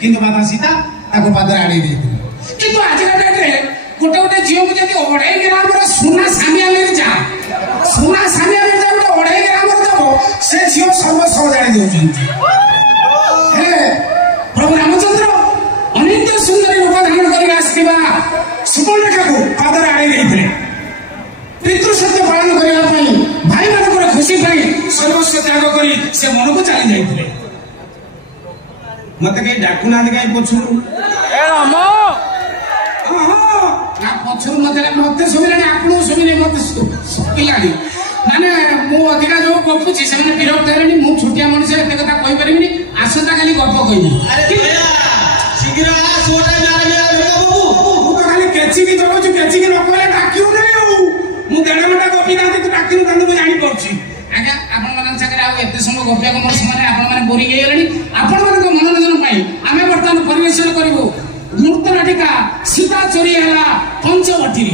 किंतु माता सीता ताको पादर आड़ी देथिले किंतु आज का डेट रे गोटे गोटे झियो को जदी 2.5 ग्राम रो सोना सामिया मिर्जा गोटे 2.5 ग्राम रो दबो से झियो सर्व सजाड़ी देउछन्ती हे प्रभु रामचंद्र अनित सुंदरी रूप धारण करी आसीबा सुपर्णरेखा को पादर आड़ी देथिले पितृ सत्य पालन करने भाई मान खुशी सर्वस्व त्याग कर से मन को चली जाते मत कहीं डाकुना कहीं पछू पछू मत शुभिला आप शुभिले मत शुभिला माने मु अधिका जो गपुची से विरक्त है मुझे छोटिया मनुष्य एत कथा कही पारि आसंता खाली गप कही खाली केचिकी जगुची केचिकी न कहले डाक्यू नहीं मु 1.5 घंटा गपी ना तू डाक्यू तांदु जानि पड़छि आज्ञा आपण मन सागरे आ एते समय गपिया को मोर समय आपण माने बोरिंग हे गेलनी आपण मन को मनोरंजन पाई आमे वर्तमान परिवेशन करिवो मूर्त नाटिका सीता चोरी हला पंचवटी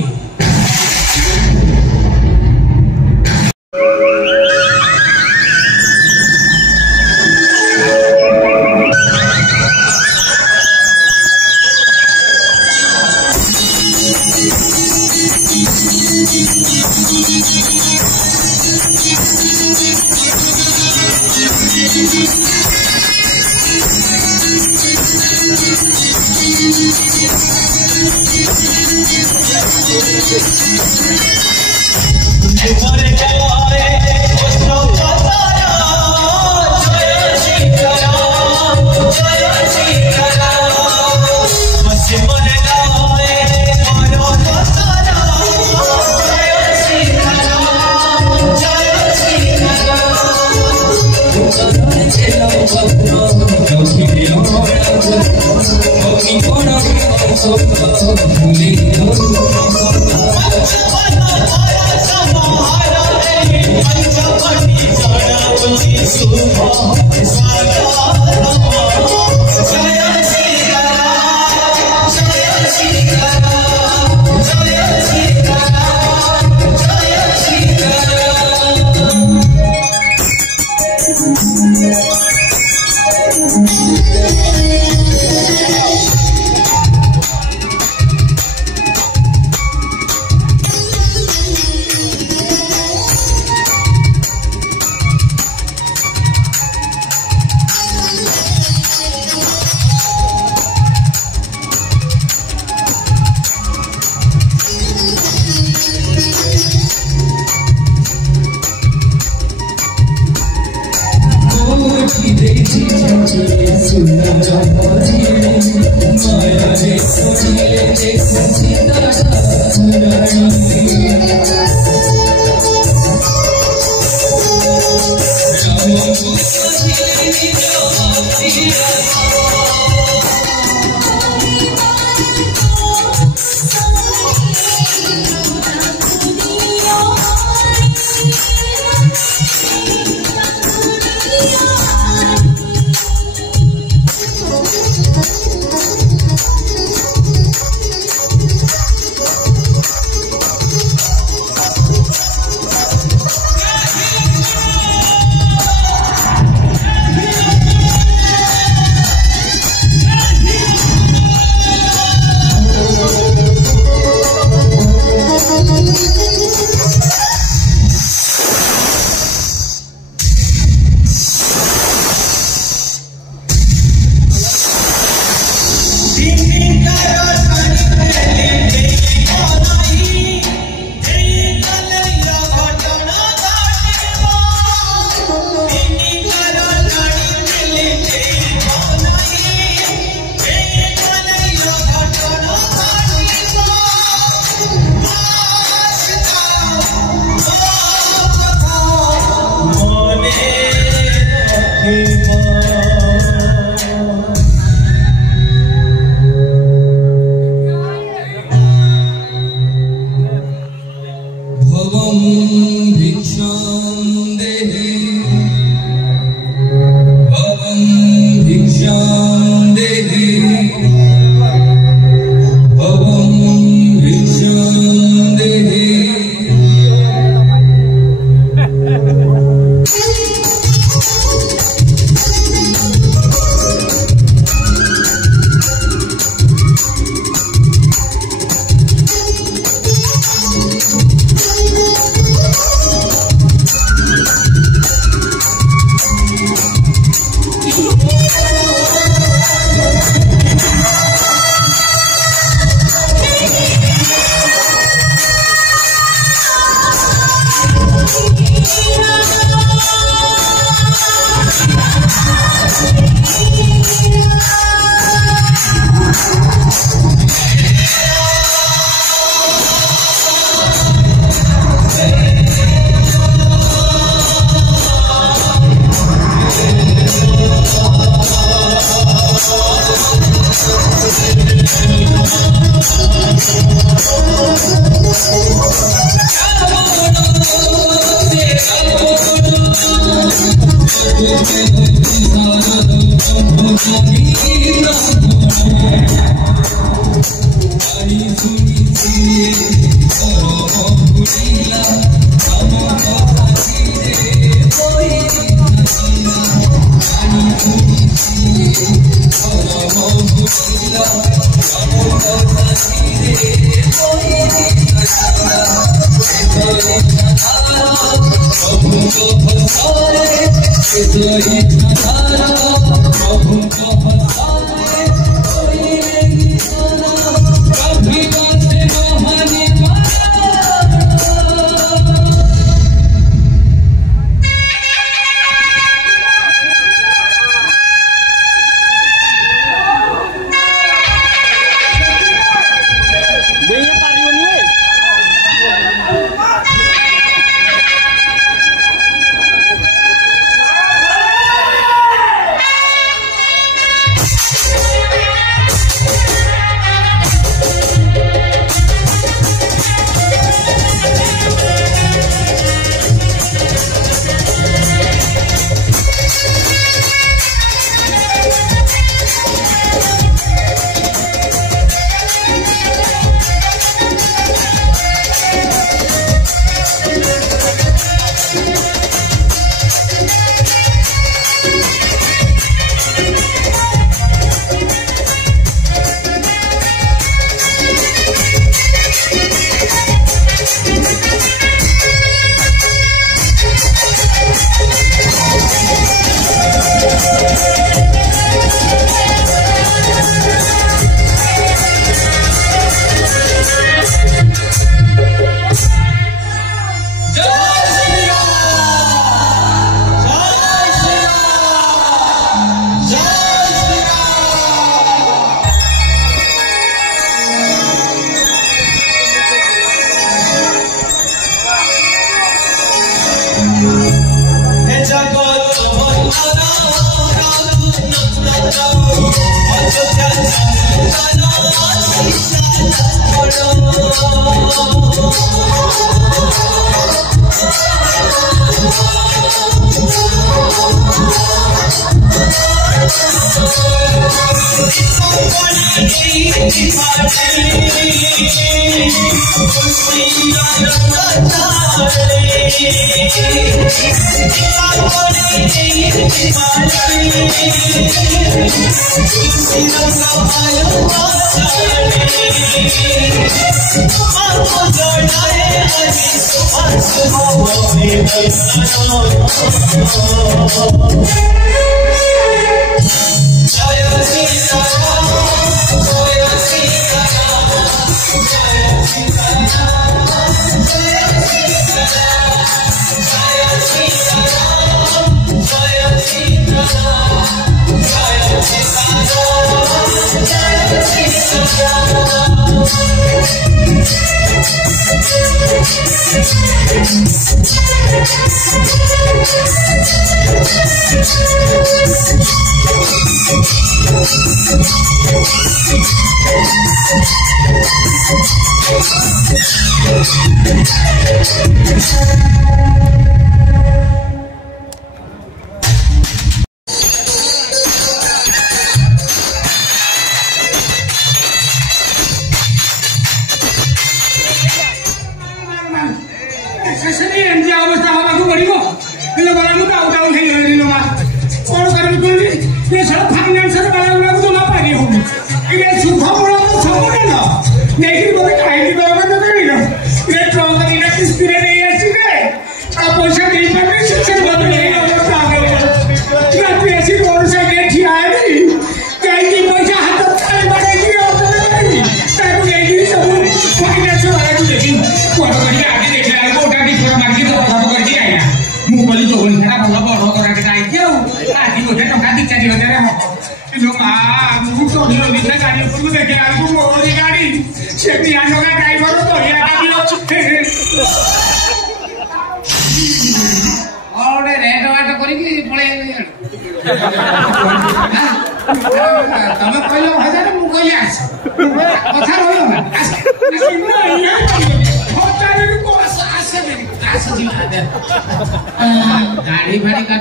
गाड़ी भाड़ी का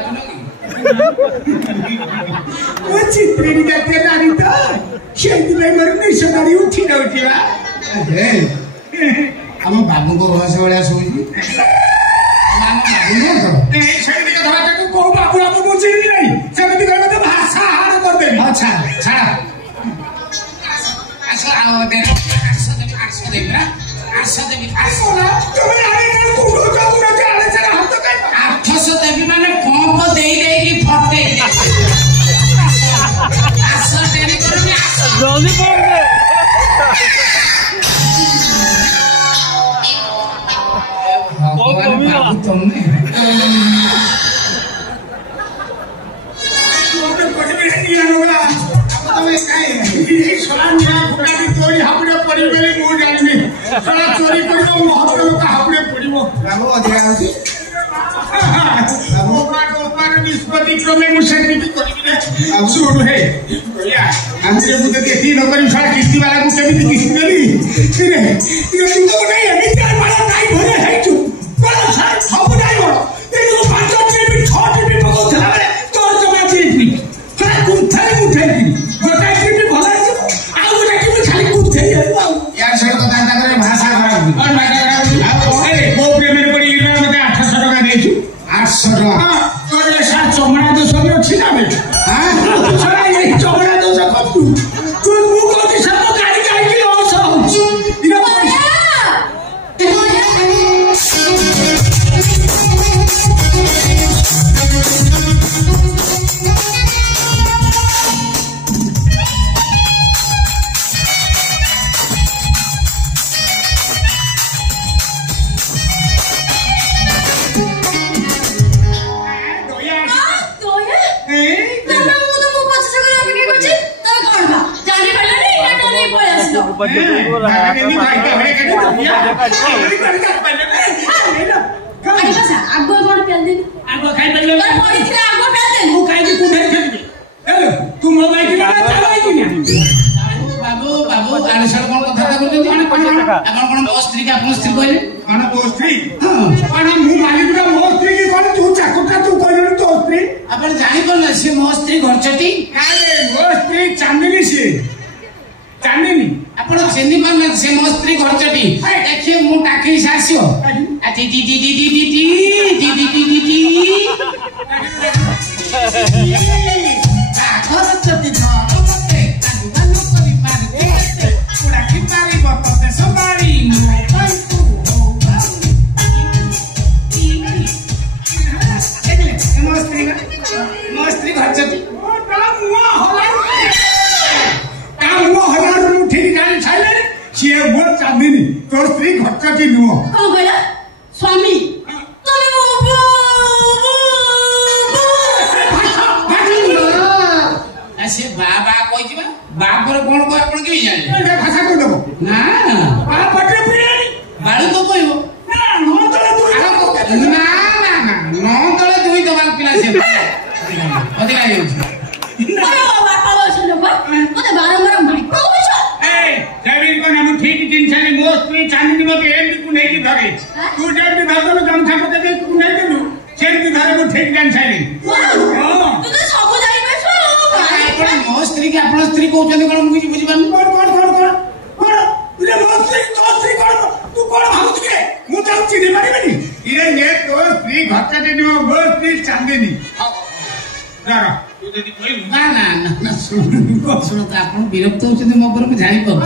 चित्री जातीय नारी तो से मोर निश नारी उठी जाऊँगी आम बाबू को बस भाया शोची कौ बाबू आप बुझे नहीं सेमती कह मत भाषा हाड़ करदेवी अच्छा छाड़ देवी माने पंप दे फटे जल्दी तुमने चोरी हापड़े पड़ी बोले मुझे जानी चोरी कर हापड़े पड़ो निष्पत्ति क्रमे मुझे शुरू है आमरे मुझे देखी नौकरी सारा किस्ती वाला को केमिति किस्ती देली रे ये तुमको नहीं है मित्र वाला नहीं भले है तू बड़ा सारा सब नहीं हो ये तो 5 ट्रिप 6 ट्रिप पको थला रे तोर जमा ट्रिप सारा कुंथाई उठेगी गोटा ट्रिप भला है आ गोटा ट्रिप खाली कुंथाई है यार से तो दादा करे भाषा खराब और भाषा खराब अरे वो प्रेम में पड़ी इना मते 800 टका देछु 800 टका हां तोर सार चमड़ा तो सब अछि ना बे हां सारा ये चमड़ा तो सब तू तू मु को सब गाड़ी काई की लॉस हो इना विरक्त होती मो पर जानी पाऊँ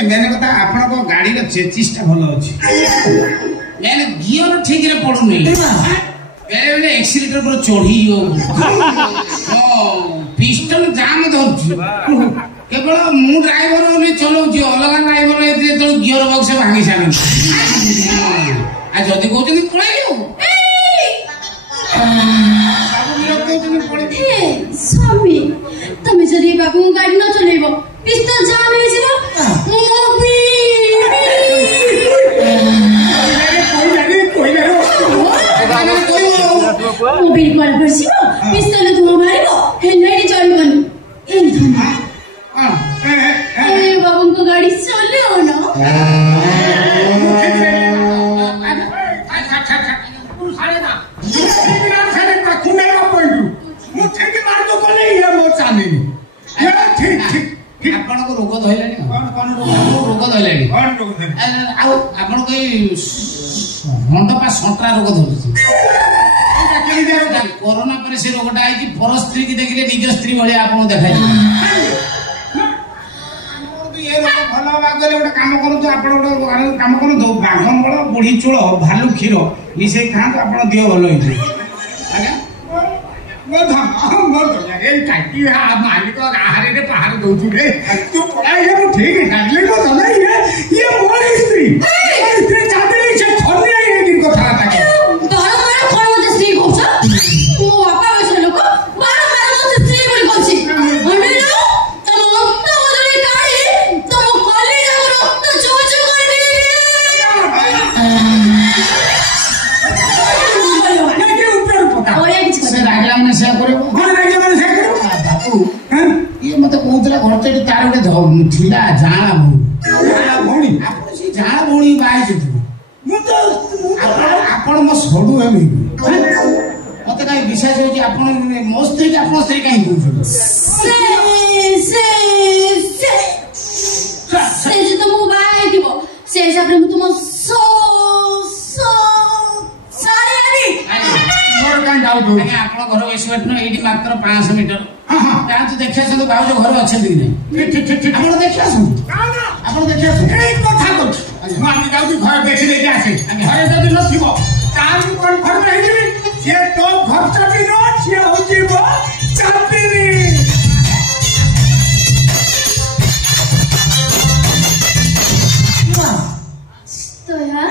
मेन कथा आपण गाड़ी चेचिस्टा भल अच्छी मेन गियर ठीक रे पड़ुनी बेले बेले एक्सीलेटर पर चढ़ी पिस्टन जाम धरछु केवल मु ड्राइवर ने चलाउछि अलग ड्राइवर जो गियर बक्स भांगी सारे आ जदि कहते पळाइयो स्वामी तमे जदि बाबू गाड़ी न चलेबो पिस्तल जाम हे जिवो मोबाइल कॉल करसिबो पिस्तल धुआ मारिबो हेलमेट चलबनी एन धमा ए बाबू को गाड़ी चलियो न ରୋଗ ଧଇଲାଣି ରୋଗ ଧଇଲାଣି ଆଉ ଆପଣଙ୍କୁ ଏଇ ମଣ୍ଡପା ସଣ୍ଟ୍ରା ରୋଗ ଧରୁଛି କରୋନା ପରେ ସେ ରୋଗଟା ହେଇକି ପର ସ୍ତ୍ରୀ କି ଦେଖିଲେ ନିଜ ସ୍ତ୍ରୀ ଭଳିଆ ଆପଣଙ୍କୁ ଦେଖାଯିବ ଏ ରୋଗ ଭଲ ହବାକୁ ଗଲେ ଗୋଟେ କାମ କରନ୍ତୁ ଆପଣ ଗୋଟେ କାମ କରନ୍ତୁ ବାଘମୂଳ ବୁଢୀ ଚୂଳ ଭାଲୁ କ୍ଷୀର ମିଶେଇ ଖାଆନ୍ତୁ ଆପଣ ଦେହ ଭଲ ହେଇଯିବ ଆଜ୍ଞା ମାଲିକ ଆହାରରେ ପାହାଡ଼ ଦଉଛୁ ରେ ତୁ ପଳାଇ ଠିକ ଜାଣିଲେ ମୋ ଦାଦା ଇଏ ମୋର ସ୍ତ୍ରୀ ସ୍ତ୍ରୀ ଚାଲିଲେ ସେ ଥଣ୍ଡା ହେଇକି କଥାବାର୍ତ୍ତା मत कहला घर तार गोटे थिला जाणा भौणी जाणा भौणी बाई आपण मो सडू हेमी मत कहीं विश्वास हो मो स्त्री की आप स्त्री कहीं घर बसवाट न ये मात्र 500 मीटर देखिए भाज घर अच्छे कि नहीं देखिए घर देखी देखिए आसे घरे जब नथिबो तार कन्फर्म हेजिबी से तो घर चटी न से होजिबो चापीनी तो यार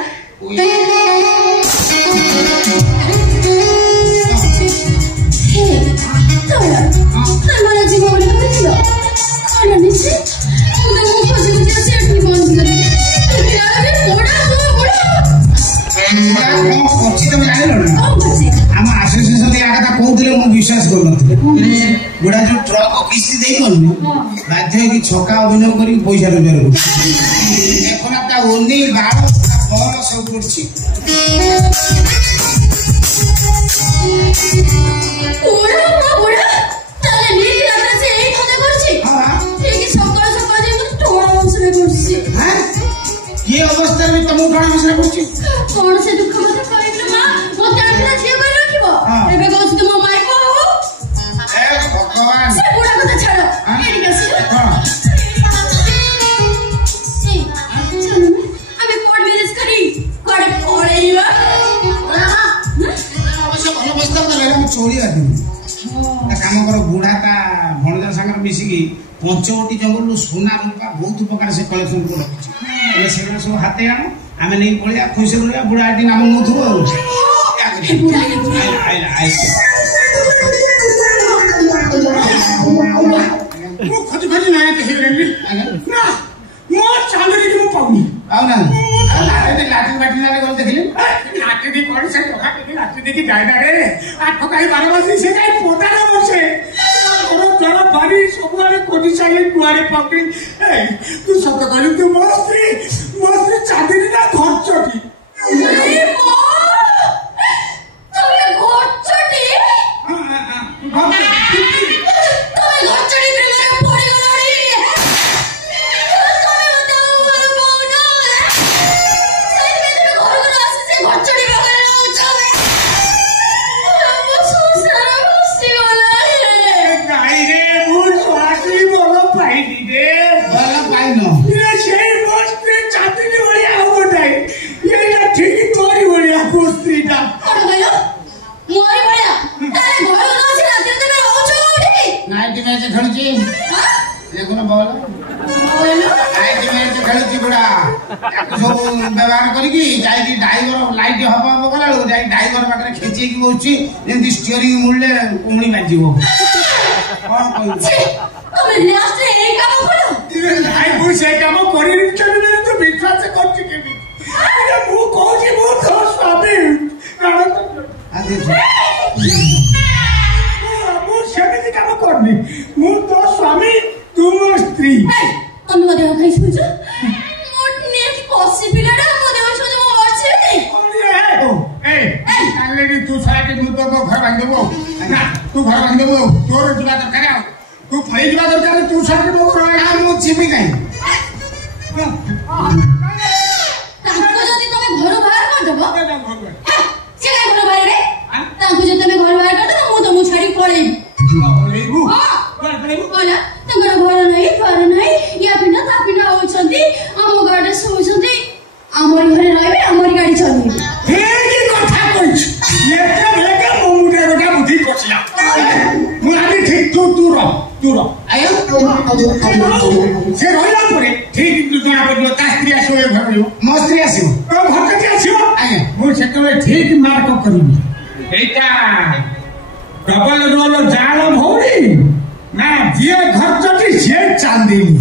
विश्वास कर गुड़ा जो ट्रक किसी बाध्य छका अभिनय कर पैसा रोजगार करनी बाड़ बल सब कर ये अवस्था में तुम कौन मसला करछि कौन से दुख मत कहले मां मते आखिरा झियो कर रखिबो एबे कहछ तुम माई को हो ए भगवान से बुढ़ा को छाड़ो एडी कैसे हां से चलो हमें कोर्ट मैरिज करी कोड़े पड़ेइबा अवश्य भलो बस्ता तो ले चोरी आदि काम करो बुढ़ा का भणजा संग मिसिकी पंचवटी जंगल सोना रूपा बहुत प्रकार से कलेक्शन को रखी से सब हाथे आम आम नहीं पड़िया खुश रहा बुढ़ाटी नाम नौथु खोज खोज ना मोर चांदरी की पाऊनी आउ ना लाठी बाटी ना गल देखले लाठी दी कोन से टका के लाठी देखी जायदा रे आ ठकाई 12 बजे से काई पोता ना बसे और जरा बारी सबरे कोडी चाले कुआरे पाउटी तू सत कहलु तू मस्त्री चांदरी ना खर्चटी ए मो तोरे खर्चटी हां हां व्यवहार करी ड्राइवर लाइट हम हम गला ड्राइवर पाखे खेची बसुची जमी स्टीयरिंग मुड़े कुमड़ी बाजी विश्वास कम करनी मु तो स्वामी तुम स्त्री तू सारा तू घर बांधबो तोर जीवा दरकार तू फरी ଯିବା ଦରକାର ତୁ ସାଥେ ମୋ ଘର ମୁଁ ଯିବି କାଇଁ ତାଙ୍କୁ ଯଦି ତମେ ଘର ବାହାର କରିଦବ ସେ କାଇଁ ଘର ବାହାରିବେ ତାଙ୍କୁ ଯଦି ତମେ ଘର ବାହାର କରିଦବ ମୁଁ ତମକୁ ଛାଡି ପଳେଇବି ତାଙ୍କର ଘର ନାହିଁ ଦ୍ୱାର ନାହିଁ ୟା ପିଣ୍ଡା ତା ପିଣ୍ଡା ହଉଛନ୍ତି ଆମ ଗାଡିରେ ଶୋଉଛନ୍ତି ଆମରି ଘରେ ରହିବେ ଆମରି ଗାଡି ଚଲେଇବେ କଥା କହିଛୁ ଏତେବେଳେ ମୋ ମୁଣ୍ଡରେ ଗୋଟେ ବୁଦ୍ଧି ପଶିଲା ମୁଁ ଆଜି ଠିକ ତୁ ରହ ସେ ରହିଲା ପରେ ଠିକ ଜଣା ପଡିବ ତା ସ୍ତ୍ରୀ ଆସିବ ଏ ଘର ରହିବ ମୋ ସ୍ତ୍ରୀ ଆସିବ ତୋ ଘର କେତେ ଆସିବ ଆଜ୍ଞା ମୁଁ ସେତେବେଳେ ଠିକ ମାର୍କ କରିବି ଏଇଟା ଡବଲ ରୋଲ ଜାଳ ଭଉଣୀ ନା ଯିଏ ଖର୍ଚ୍ଚଟି ସିଏ ଚାନ୍ଦିନି